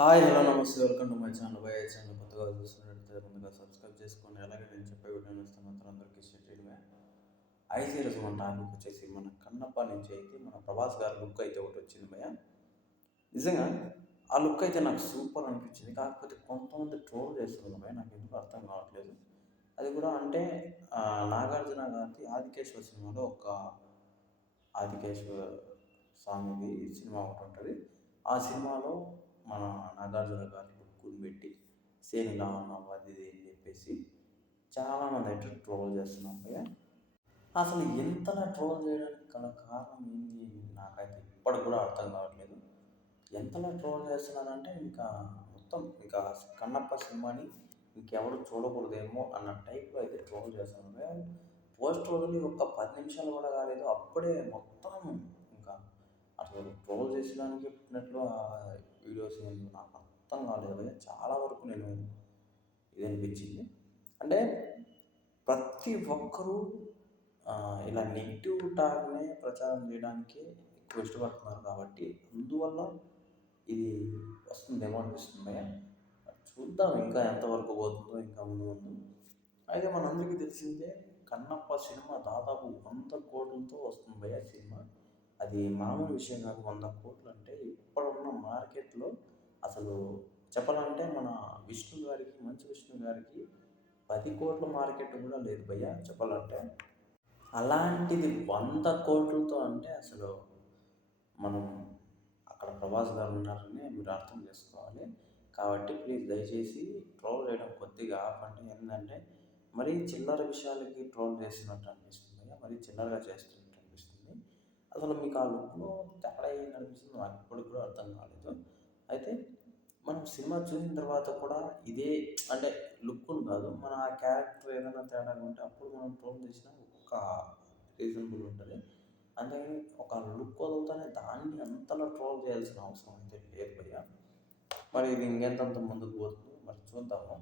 Hi hello నమస్తే welcome to my channel by channel కొత్తగా చూస్తున్నట్లయితే ముందుగా సబ్స్క్రైబ్ చేసుకొని అలాగే నేను చెప్పే వీడియోని ఇస్తున్న అందరికీ షెడ్యూల్గా అయితే ఈరోజు మన టాపిక్ వచ్చేసి మన కన్నప్ప నుంచి అయితే మన ప్రభాస్ గారి లుక్ అయితే ఒకటి వచ్చింది భయ్య. నిజంగా ఆ లుక్ అయితే నాకు సూపర్ అనిపించింది. కాకపోతే కొంతమంది ట్రోల్ చేస్తున్నారు భయ్య, నాకు ఎందుకు అర్థం కావట్లేదు. అది కూడా అంటే నాగార్జున గారి ఆదికేశ్వర సినిమాలో ఒక ఆదికేశ్వర స్వామిది సినిమా ఒకటి ఉంటుంది. ఆ సినిమాలో మన నాగార్జున గారి లుక్కుని పెట్టి సేమ్ ఇలా ఉన్నావు అది ఇది అని చెప్పేసి చాలామంది అయితే ట్రోల్ చేస్తున్నాం భయ్య. అసలు ఎంతలా ట్రోల్ చేయడానికి గల కారణం ఏంటి నాకైతే ఇప్పటికి కూడా అర్థం కావట్లేదు. ఎంతలా ట్రోల్ చేస్తున్నారంటే ఇంకా మొత్తం ఇంకా కన్నప్ప సినిమాని ఇంకెవరు చూడకూడదేమో అన్న టైప్లో అయితే ట్రోల్ చేస్తున్నారు. పోస్ట్ వదిలి ఒక 10 నిమిషాలు కూడా కాలేదు, అప్పుడే మొత్తం ఇంకా అసలు ట్రోల్ చేసేదానికి పెట్టినట్లు ఆ వీడియోస్ నాకు అర్థం కాలేదు భయ్య. చాలా వరకు నేను ఇది అనిపించింది అంటే ప్రతి ఒక్కరూ ఇలా నెగిటివ్ టాక్నే ప్రచారం చేయడానికి ఎక్కువ ఇష్టపడుతున్నారు కాబట్టి అందువల్ల ఇది వస్తుందేమో అనిపిస్తుంది భయ్య. చూద్దాం ఇంకా ఎంతవరకు పోతుందో ఇంకా ముందు ముందు. అయితే మనందరికీ తెలిసిందే కన్నప్ప సినిమా దాదాపు 100 కోట్లతో వస్తుంది భయ్య సినిమా. అది మామూలు విషయం కాదు. 100 కోట్లు అంటే ఇప్పుడున్న మార్కెట్లో అసలు చెప్పాలంటే మన విష్ణు గారికి, మంచు విష్ణు గారికి 10 కోట్ల మార్కెట్ కూడా లేదు భయ్య చెప్పాలంటే. అలాంటిది 100 కోట్లతో అంటే అసలు మనం అక్కడ ప్రభాస్ గారు ఉన్నారని మీరు అర్థం చేసుకోవాలి. కాబట్టి ప్లీజ్ దయచేసి ట్రోల్ చేయడం కొద్దిగా ఆపండి. ఏంటంటే మరీ చిల్లర విషయాలకి ట్రోల్ చేస్తున్నట్టు అనిపిస్తుంది, మరీ చిల్లరగా చేస్తున్నట్టు అనిపిస్తుంది. అసలు మీకు ఆ లుక్లో తేడా ఏం కనిపిస్తుంది నాకు ఇప్పటికి కూడా అర్థం కాలేదు. అయితే మనం సినిమా చూసిన తర్వాత కూడా ఇదే అంటే లుక్ను కాదు, మన ఆ క్యారెక్టర్ ఏదైనా తేడాగా ఉంటే అప్పుడు మనం ట్రోల్ చేసినా ఒక రీజనబుల్ ఉంటుంది. అంతేగాని ఒక లుక్ వదులుతానే దాన్ని అంతలా ట్రోల్ చేయాల్సిన అవసరం అయితే లేదు భయ్య. మరి ఇది ఇంకెంతంత ముందుకు పోతుందో మరి చూద్దాము.